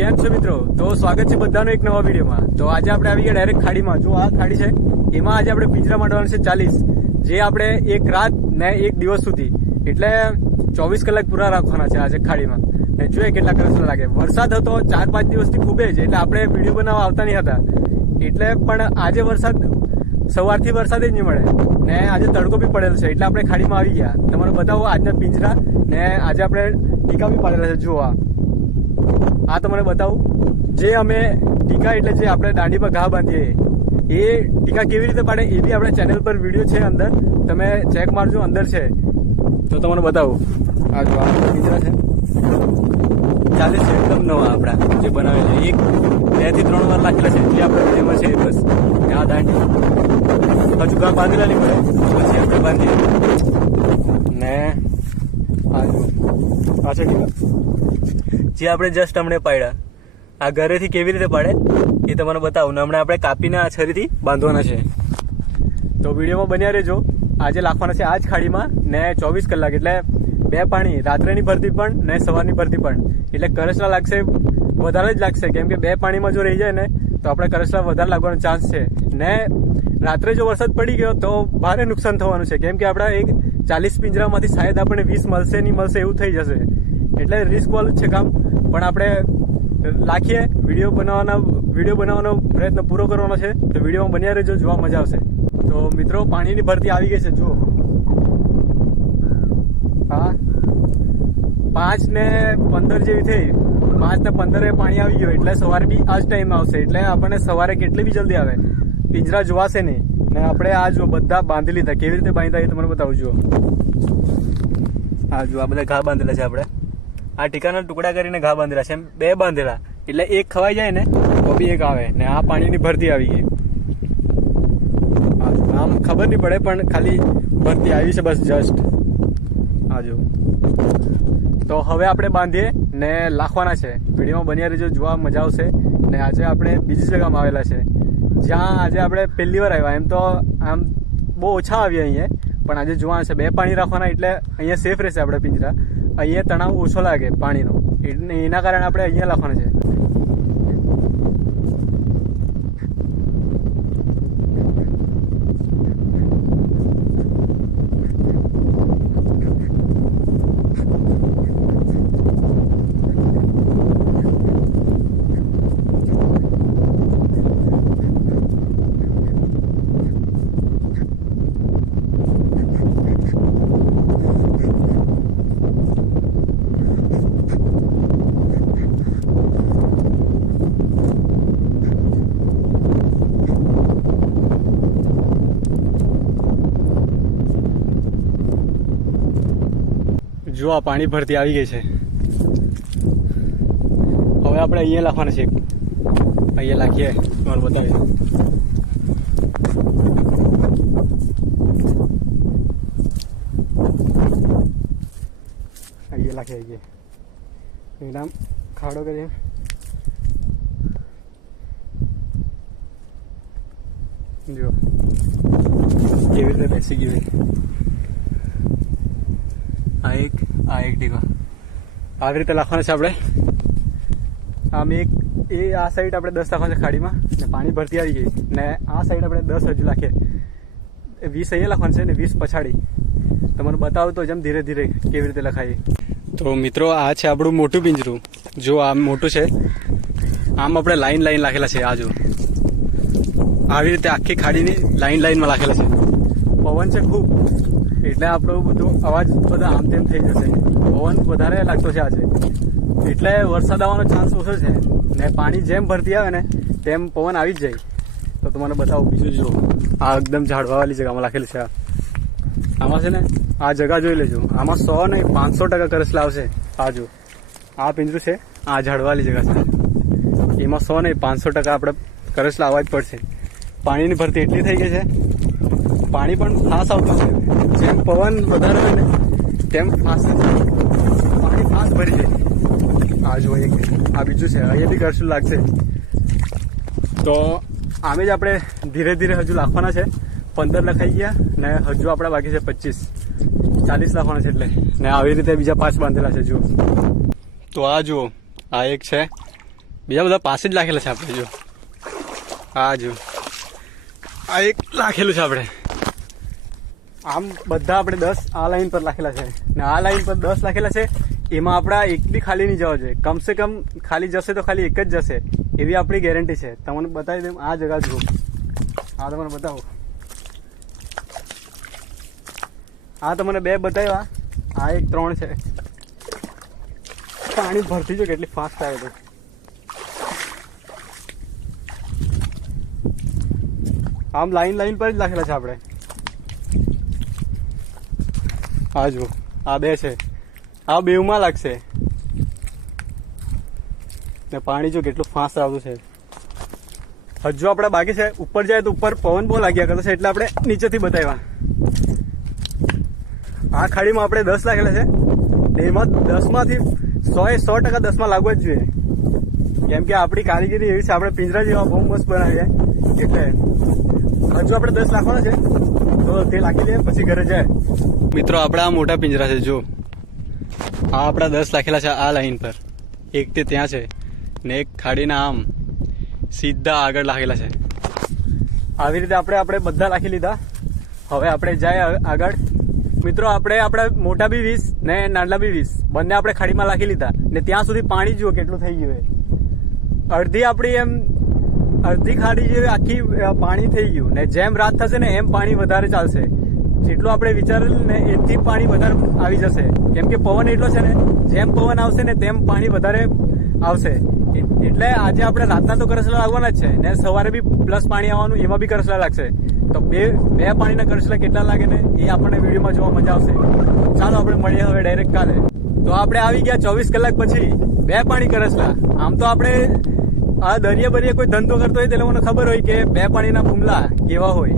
કેમ છો મિત્રો? તો સ્વાગત છે બધાનું એક નવા વિડીયોમાં। તો આજે આપણે આવી ગયા ડાયરેક્ટ ખાડીમાં। જો આ ખાડી છે એમાં આજે આપણે પિંજરા માંડવાના છે 40, જે આપણે એક રાત ને એક દિવસ સુધી એટલે 24 કલાક પૂરા રાખવાના છે આજે ખાડીમાં। ને જોઈએ કેટલા કરસ લાગે। વરસાદ હતો 4-5 દિવસથી ખૂબ જ, એટલે આપણે વિડીયો બનાવવા આવતા નહીં હતા, એટલે પણ આજે વરસાદ સવારથી વરસાદ જ નહીં મળે ને આજે તડકો બી પડેલો છે, એટલે આપણે ખાડીમાં આવી ગયા। તમને બતાવો આજના પિંજરા ને આજે આપણે ટીકા બી પાડેલા છે। જો આ તમને બતાવું, જે અમે ટીકા એટલે જે આપણે દાંડી પર ઘા બાંધીએ એ ટીકા કેવી રીતે પાડે એ બી આપણે ચેનલ પર વિડીયો છે અંદર, તમે ચેક મારજો, અંદર છે। તો તમને બતાવું, આ જો આ પિંજરા છે 40 છે, એકદમ નવા આપણા જે બનાવેલા, 1-2 થી 3 વાર નાખેલા છે, જે આપણે વિડીયોમાં છે બસ। આ દાંડી હજુ ઘા બાંધેલા નહીં પડે, પછી આપણે બાંધીએ ને આ છે ટીકા જે આપણે જસ્ટ હમણે પાડ્યા। આ ઘરેથી કેવી રીતે પાડે એ તમને બતાવું ને હમણાં આપણે કાપીને આ છરીથી બાંધવાના છે। તો વિડીયોમાં બન્યા રહેજો। આજે લાખવાના છે આજ ખાડીમાં ને 24 કલાક, એટલે 2 પાણી, રાત્રેની ભરતી પણ ને સવારની ભરતી પણ, એટલે કરસલા લાગશે વધારે જ લાગશે, કેમ કે 2 પાણીમાં જો રહી જાય ને તો આપણે કરસલા વધારે લાગવાનો ચાન્સ છે। ને રાત્રે જો વરસાદ પડી ગયો તો ભારે નુકસાન થવાનું છે, કેમ કે આપણા એક 40 પિંજરામાંથી શાયદ આપણને 20 મળશે નહીં મળશે એવું થઈ જશે, એટલે રિસ્ક વાળું જ છે કામ। પણ આપણે લાખીએ વિડીયો બનાવવાનો પ્રયત્ન પૂરો કરવાનો છે, તો વિડીયોમાં બન્યા રહેજો, જોવા મજા આવશે। તો મિત્રો પાણીની ભરતી આવી ગઈ છે, જુઓ હા 5:15 જેવી થઈ, 5:15 પાણી આવી ગયું, એટલે સવારે બી આ જ ટાઈમ આવશે, એટલે આપણને સવારે કેટલી બી જલ્દી આવે, પિંજરા જોવાશે નહીં। ને આપણે આ જો બધા બાંધી લીધા, કેવી રીતે બાંધ્યા એ તમને બતાવું। જુઓ આ જો આ બધા ઘા બાંધેલા છે, આપણે આ ટીકાના ટુકડા કરીને ઘા બાંધેલા છે, 2 બાંધેલા, એટલે એક ખવાઈ જાય ને તો બી એક આવે। ને આ પાણીની ભરતી આવી ગઈ, આમ ખબર નહીં પડે પણ ખાલી ભરતી આવી છે બસ જસ્ટ આ જો। તો હવે આપણે બાંધીએ ને લાખવાના છે, વિડીયોમાં બન્યા રહેજો, જોવા મજા આવશે। ને આજે આપણે બીજી જગ્યામાં આવેલા છે, જ્યાં આજે આપણે પહેલી વાર આવ્યા, એમ તો આમ બહુ ઓછા આવીએ અહીંયા, પણ આજે જોવાના છે 2 પાણી રાખવાના, એટલે અહીંયા સેફ રહેશે આપણે પિંજરા, અહીંયા તણાવ ઓછો લાગે પાણીનો, એના કારણે આપણે અહીંયા લાખવાના છે। જો આ પાણી ભરતી આવી ગઈ છે, હવે આપણે અહીંયા લાખવાના છે, અહીંયા લાખીએ, તમારે બતાવીએ। અહીંયા લાખીએ, અહીંયા નામ ખાડો કરીએ, જો કેવી રીતે બેસી ગઈ। આ એક ટીકો આવી રીતે લાખવાના છે આપણે। આમ એક આ સાઈડ આપણે 10 લાખવાના છે ખાડીમાં, ને પાણી ભરતી આવી ગઈ, ને આ સાઈડ આપણે 10 હજુ લાખીએ, 20 અહીંયા લખવાનું છે ને 20 પછાડી। તમને બતાવું તો જેમ ધીરે ધીરે કેવી રીતે લખાય। તો મિત્રો આ છે આપણું મોટું પિંજરું, જો આ મોટું છે, આમ આપણે લાઈન લાખેલા છે, આ જો આવી રીતે આખી ખાડીની લાઈનમાં લાખેલા છે। પવન છે ખૂબ, એટલે આપણું બધું અવાજ બધા આમ તેમ થઈ જશે, પવન વધારે લાગતો છે આજે, એટલે વરસાદ આવવાનો ચાન્સ ઓછો છે, ને પાણી જેમ ભરતી આવે ને તેમ પવન આવી જ જાય। તો તમને બતાવું બીજું, જો આ એકદમ ઝાડવાવાળી જગ્યામાં લખેલું છે, આમાં છે ને આ જગ્યા જોઈ લેજો, આમાં 100 નહીં 500% કરસલા આવશે। આ જો આ પિંજરું છે, આ ઝાડવાવાળી જગ્યા છે, એમાં 100 નહીં 500% આપણે કરસલા આવવા જ પડશે। પાણીની ભરતી એટલી થઈ ગઈ છે, પાણી પણ ફાસ્ટ આવતું છે, જેમ પવન વધારે હોય ને તેમ ફાસ્ટ પાણી ફાસ્ટ ભરી જાય। આ જો આ બીજું છે, અહીંયા બી કરશું લાગશે। તો આમે જ આપણે ધીરે ધીરે હજુ લાખવાના છે, 15 લખાઈ ગયા ને હજુ આપણા બાકી છે 25-40 લાખવાના છે, એટલે ને આવી રીતે બીજા 5 બાંધેલા છે। જુઓ તો આ જુઓ, આ એક છે બીજા બધા પાસે જ રાખેલા છે આપણે. જો આ જો આ એક રાખેલું છે આપણે. આમ બધા આપણે 10 આ લાઈન પર રાખેલા છે ને આ લાઈન પર 10 રાખેલા છે. એમાં આપણા એક બી ખાલી નહીં જવા જોઈએ. કમસે કમ ખાલી જશે તો ખાલી એક જ જશે એવી આપણી ગેરંટી છે. તમને બતાવી દઉં આ જગા જુઓ. હા તમને બતાવો. આ તમને 2 બતાવ્યા. આ એક 3 છે. પાણી ભરતી જો કેટલી ફાસ્ટ આવે છે. આમ લાઈન પર જ રાખેલા છે આપણે. આ જુઓ આ 2 છે. આ 2માં લાગશે ને પાણી જો કેટલું ફાસ્ટ આવતું છે. હજુ આપણે બાકી છે. ઉપર જાય તો ઉપર પવન બહુ લાગ્યા કરતો છે એટલે આપણે નીચેથી બતાવ્યા. આ ખાડીમાં આપણે 10 લાગેલા છે. એમાં 10માંથી 100% 10માં લાગવા જ જોઈએ. કેમ કે આપણી કારીગરી એવી છે. આપણે પિંજરા જેવા બહુ મસ્ત બનાવીએ એટલે હજુ આપણે 10 લાખવાના છે તો તે લાગી દે પછી ઘરે જાય. મિત્રો આપણા આ મોટા પિંજરા છે. જો આ આપણા 10 લાખેલા છે આ લાઈન પર. એક તે ત્યાં છે ને એક ખાડીના આમ સીધા આગળ લાગેલા છે. આવી રીતે આપણે બધા રાખી લીધા. હવે આપણે જાય આગળ. મિત્રો આપણે આપણા મોટા બી 20 ને નાના બી 20 બંને આપણે ખાડીમાં રાખી લીધા ને ત્યાં સુધી પાણી જુઓ કેટલું થઈ ગયું. અડધી આપણી એમ અડધી ખાડી જેવી આખી પાણી થઈ ગયું ને જેમ રાત થશે ને એમ પાણી વધારે ચાલશે. જેટલું આપણે વિચારેલું ને એથી પાણી વધારે આવી જશે. કેમ કે પવન એટલો છે ને જેમ પવન આવશે ને તેમ પાણી વધારે આવશે. એટલે આજે આપણે રાતના તો કરસલા લાગવાના જ છે ને સવારે બી પ્લસ પાણી આવવાનું એમાં બી કરસલા લાગશે. તો બે પાણીના કરસલા કેટલા લાગે ને એ આપણને વિડીયોમાં જોવા મજા આવશે. ચાલો આપણે મળીએ હવે ડાયરેક્ટ કાલે. તો આપણે આવી ગયા 24 કલાક પછી 2 પાણી કરસલા. આમ તો આપણે આ દરિયા બરિયા કોઈ ધંધો કરતો હોય તે લોકોને ખબર હોય કે 2 પાણીના ભૂમલા કેવા હોય.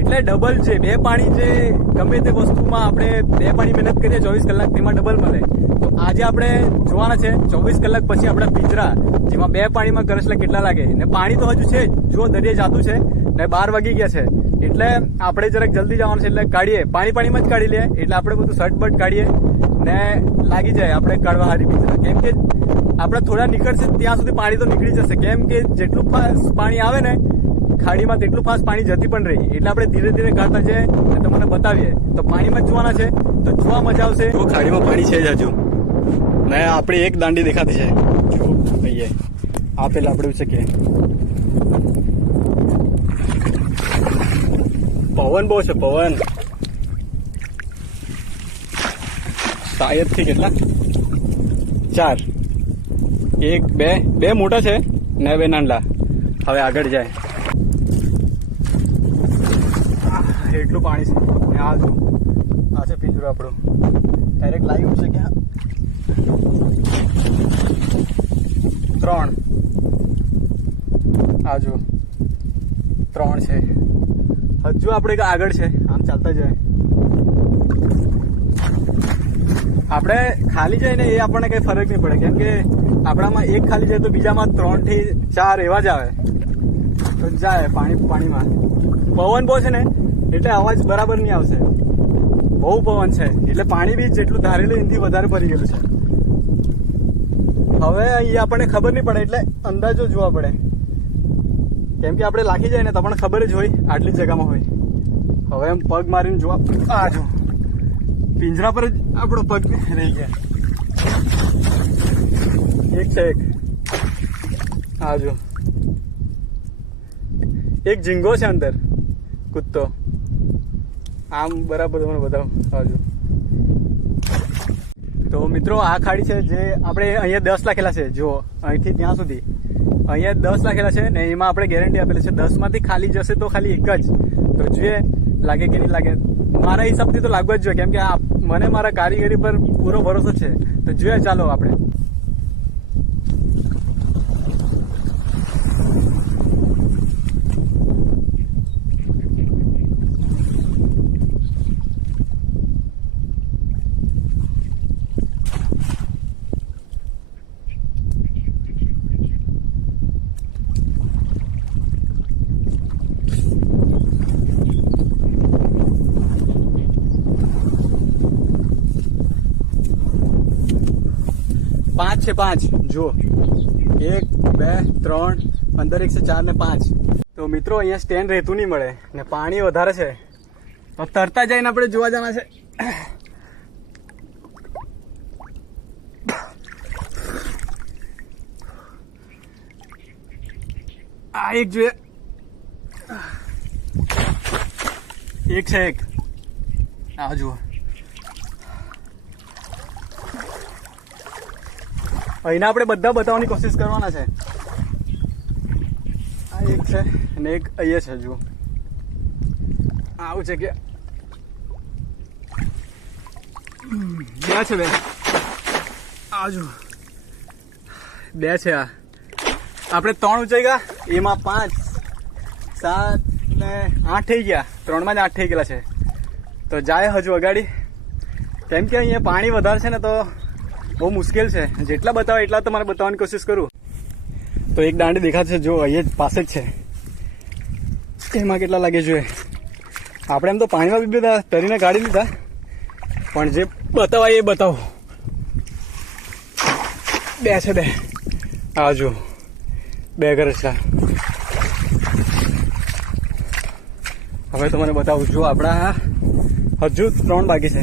એટલે ડબલ છે 2 પાણી. જે ગમે તે વસ્તુમાં આપણે 2 પાણી મહેનત કરીએ 24 કલાક તેમાં ડબલ મળે. તો આજે આપણે જોવાના છે 24 કલાક પછી આપણા પિંજરા જેમાં 2 પાણીમાં કરસલા કેટલા લાગે. ને પાણી તો હજુ છે જ. જો દરિયા જાતું છે ને 12 વાગી ગયા છે એટલે આપણે જરાક જલ્દી જવાનું છે એટલે કાઢીએ. પાણીમાં જ કાઢી લઈએ એટલે આપણે બધું સટબટ કાઢીએ ને લાગી જાય આપણે કાઢવા હારી પિંજરા. કેમ કે આપણે થોડા નીકળશે ત્યાં સુધી પાણી તો નીકળી જશે. કેમ કે જેટલું ફાસ્ટ પાણી આવે ને ખાડીમાં તેટલું ફાસ્ટ પાણી જતી પણ રહી. એટલે આપણે ધીરે ધીરે કાઢતા જઈએ અને તમને બતાવીએ. તો પાણીમાં જ જોવાના છે તો જોવા મજા આવશે. જો ખાડીમાં પાણી છે જ હજુ ને આપણી એક દાંડી દેખાતી છે. જો અહીંયા આ પેલા આપણે શકીએ. પવન બહુ છે પવન. શાયદથી કેટલા 4 1 2 મોટા છે ને 2 નાનલા. હવે આગળ જાય એટલું પાણી છે. આ જો આ છે પિંજરો આપણો. ડાયરેક્ટ લાઈવ છે ક્યાં 3 આ જો 3 છે. હજુ આપણે આગળ છે આમ ચાલતા જાય. આપણે ખાલી જાય ને એ આપણને કઈ ફરક નહીં પડે. કેમ કે આપણામાં એક ખાલી જાય તો બીજામાં 3 થી 4 એવા જ આવે તો જાય પાણીમાં. પવન બહુ છે ને એટલે અવાજ બરાબર નહીં આવશે. બહુ પવન છે એટલે પાણી બી જેટલું ધારેલું એનાથી વધારે ભરી ગયેલું છે. હવે અહીંયા આપણને ખબર નહીં પડે એટલે અંદાજો જોવા પડે. કેમ કે આપણે લાગી જાય ને તો આપણને ખબર જ હોય આટલી જગ્યામાં હોય. હવે એમ પગ મારીને જોવા. આ જો પિંજરા પર જ આપણો પગ રહી ગયા. એક છે એક આ જો એક ઝીંગો છે અંદર કૂદતો. આમ બરાબર તમને બતાવો. આવજો. તો મિત્રો આ ખાડી છે જે આપણે અહીંયા 10 લાખેલા છે. જો અહીંથી ત્યાં સુધી અહીંયા 10 લાખેલા છે ને એમાં આપણે ગેરંટી આપેલી છે 10માંથી ખાલી જશે તો ખાલી એક જ. તો જોઈએ લાગે કે નહીં લાગે. મારા હિસાબથી તો લાગવા જ જોઈએ. કેમ કે મને મારા કારીગરી પર પૂરો ભરોસો છે. તો જોઈએ ચાલો આપણે. પાંચ છે 5 જુઓ 1 2 3 અંદર 1 છે 4 ને 5. તો મિત્રો અહીંયા સ્ટેન્ડ રહેતું નહીં મળે ને પાણી વધારે છે તો તરતા જઈને આપણે જોવા જવાના છે. આ એક જોઈએ, એક છે એક. આ જુઓ, અહીંના આપણે બધા બતાવવાની કોશિશ કરવાના છે. આ એક છે અને એક અહીંયા છે. જુઓ આવું છે કે બે છે, બે. આ જુઓ બે છે. આ આપણે 3 ઊંચાઈ ગયા, એમાં 5 7 ને 8 થઈ ગયા. 3 માં જ 8 થઈ ગયેલા છે. તો જાય હજુ અગાડી, કેમ કે અહીંયા પાણી વધારે છે ને તો બહુ મુશ્કેલ છે. જેટલા બતાવે એટલા તમારે બતાવવાની કોશિશ કરું. તો એક દાંડી દેખાશે, જો અહીંયા પાસે જ છે. એમાં કેટલા લાગે જોઈએ. આપણે એમ તો પાણીમાં બી બધા તરીને કાઢી લીધા, પણ જે બતાવાય એ બતાવો. બે છે, બે. આ જો બે કરચલા. હવે તો મને બતાવું. જો આપણા હજુ 3 બાકી છે.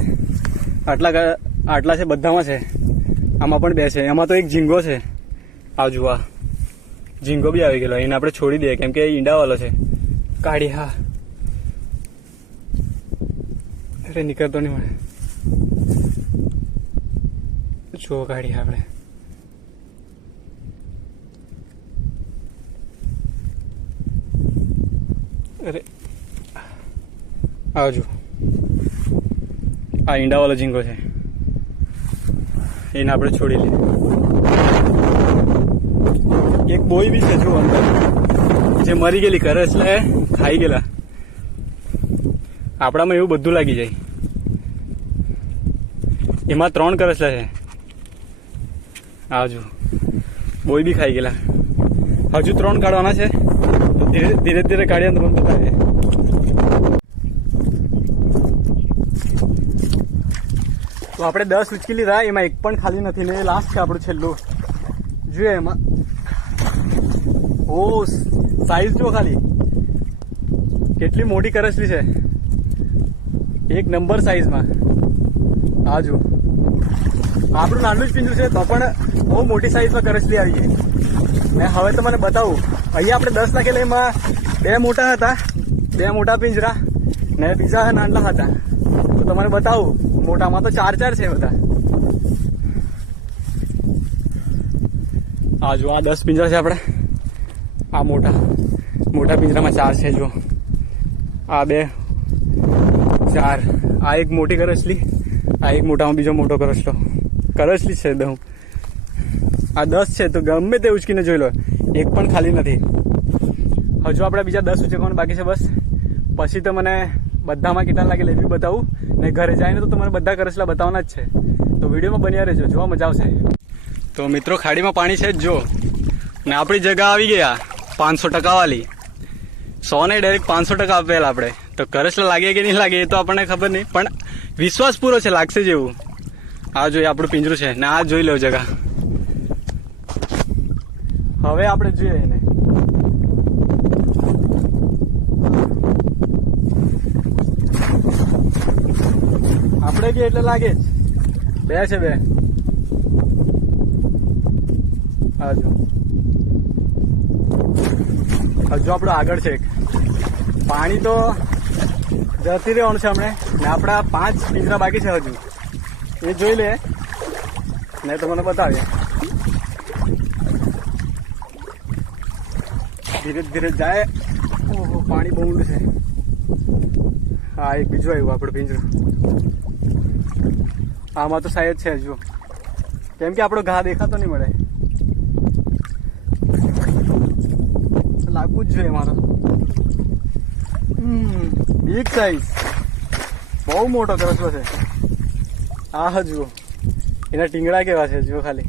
આટલા છે બધામાં છે. આમાં પણ 2 છે. એમાં તો એક ઝીંગો છે. આ જુઓ, આ ઝીંગો બી આવી ગયેલો. એને આપણે છોડી દઈએ કેમ કે ઈંડાવાળો છે. કાઢી. હા, અરે નીકળતો નહીં મળે. જુઓ કાઢી આપણે. અરે આવજો. આ ઈંડાવાળો ઝીંગો છે, એને આપણે છોડી લઈએ. એક બોય બી છે જો અંદર, જે મરી ગયેલી કરચલા ખાઈ ગયેલા. આપણામાં એવું બધું લાગી જાય. એમાં 3 કરચલા છે. આવજો, બોય બી ખાઈ ગયેલા. હજુ 3 કાઢવાના છે. ધીરે ધીરે કાઢીએ તો મને બતાવીએ. તો આપણે 10 ઉચકી લીધા, એમાં એક પણ ખાલી નથી ને એ લાસ્ટ છે આપણું છેલ્લું. જોઈએ એમાં. ઓ સાઈઝ જો ખાલી કેટલી મોટી કરચલી છે. એક નંબર સાઈઝમાં. આ જો આપણું નાનું જ પિંજરું છે તો પણ બહુ મોટી સાઈઝમાં કરચલી આવી ગઈ. મેં હવે તો મને બતાવું. અહીંયા આપણે 10 નાખેલા, એમાં 2 મોટા હતા, 2 મોટા પિંજરા ને બીજા નાના હતા. તો તમારે બતાવું, મોટામાં તો 4 છે બધા. આ જો આ 10 પિંજરા છે આપણે. આ મોટા પિંજરામાં 4 છે. જો આ 2 4. આ એક મોટી કરચલી, આ એક મોટામાં બીજો મોટો કરચલી છે. દઉં આ 10 છે તો ગમે તે ઉચકીને જોઈ લો, એક પણ ખાલી નથી. હજુ આપણે બીજા 10 ઉચકવાનું બાકી છે બસ. પછી તો મને બધામાં કેટલા લાગે એ બી બતાવું, ને ઘરે જઈને તો મને બધા કરચલા બતાવવાના જ છે. તો વિડીયોમાં બન્યા રહેજો, જોવા મજા આવશે. તો મિત્રો ખાડીમાં પાણી છે જ જો, ને આપણી જગ્યા આવી ગયા 500% વાળી. 100 ને ડાયરેક્ટ 500% આપેલા આપણે. તો કરચલા લાગે કે નહીં લાગે એ તો આપણને ખબર નહીં, પણ વિશ્વાસ પૂરો છે લાગશે જેવું. આ જોઈએ આપણું પિંજરું છે ને આ જોઈ લો જગા. હવે આપણે જોઈએ એને. આપણે કે એટલે લાગે જ. 2 છે, 2. હજુ આપણું આગળ છે. પાણી તો જતી રહેવાનું છે હમણે, ને આપણા 5 પિંજરા બાકી છે હજુ. એ જોઈ લે ને તો મને બતાવીએ. ધીરે ધીરે જાય. ઓહો પાણી બહુ ઊંડું છે. હા એક બીજું આવ્યું આપણું પિંજરું. આમાં તો સાહેબ છે હજુ, કેમ કે આપણો ઘા દેખાતો નહીં મળે. લાગવું જ જોઈએ મારો. બિગ સાઈઝ, બહુ મોટો કરચલો છે. આ જુઓ એના ટીંગડા કેવા છે જુઓ ખાલી.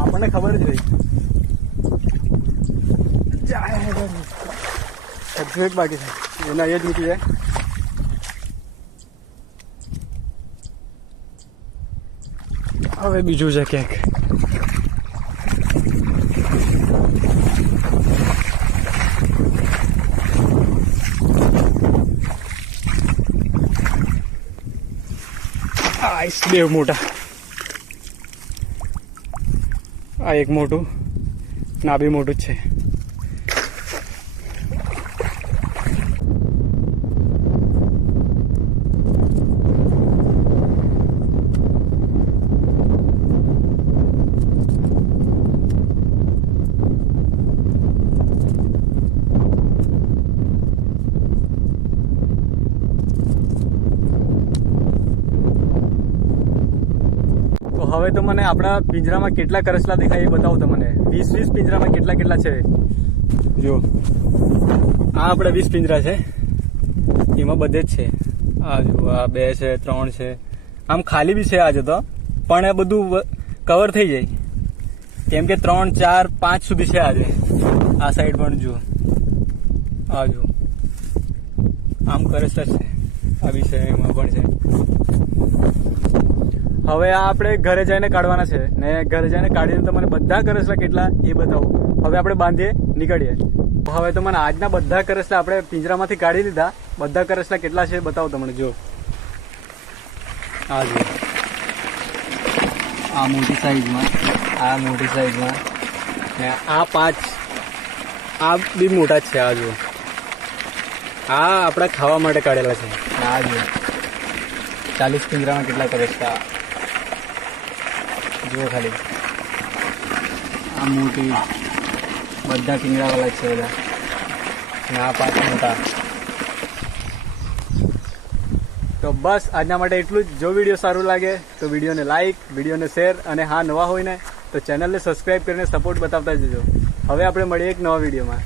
આપણને ખબર જ રહી. હજુ એક બાકી છે, એના એ જ મૂકી જાય. હવે બીજું છે ક્યાંક. બે મોટા, આ એક મોટું ના બી મોટું જ છે. હવે તો મને આપણા પિંજરામાં કેટલા કરસલા દેખાય એ બતાવો તમને. 20 પિંજરામાં કેટલા છે જો. આ આપણે 20 પિંજરા છે, એમાં બધે જ છે. આ જો, આ 2 છે, 3 છે, આમ ખાલી બી છે આજે તો, પણ એ બધું કવર થઈ જાય કેમ કે 3, 4, 5 સુધી છે આજે. આ સાઈડ પણ જો, આ જો આમ કરસલા છે, આ બી છે, એમાં પણ છે. હવે આ આપણે ઘરે જઈને કાઢવાના છે ને ઘરે જઈને કાઢીને તમને બધા કરસલા કેટલા એ બતાવું. હવે આપણે બાંધીએ, નીકળીએ. હવે તો મને આજના બધા કરસલા આપણે પિંજરામાંથી કાઢી લીધા. બધા કરસલા કેટલા છે બતાવો તમને. જો આ જો, આ મોટી સાઈઝમાં, આ મોટી સાઈઝમાં ને આ 5, આ બી મોટા જ છે. આ જો, આ આપણા ખાવા માટે કાઢેલા છે. આ જો 40 પિંજરામાં કેટલા કરસલા જુઓ ખાલી. આ મોટી બધા ટીંગડાવાળા છે બધા, અને આ 5 મોટા. તો બસ આજના માટે એટલું જ. જો વિડીયો સારું લાગે તો વિડીયોને લાઇક, વિડીયોને શેર, અને હા નવા હોય ને તો ચેનલને સબસ્ક્રાઈબ કરીને સપોર્ટ બતાવતા જજો. હવે આપણે મળીએ એક નવા વિડીયોમાં.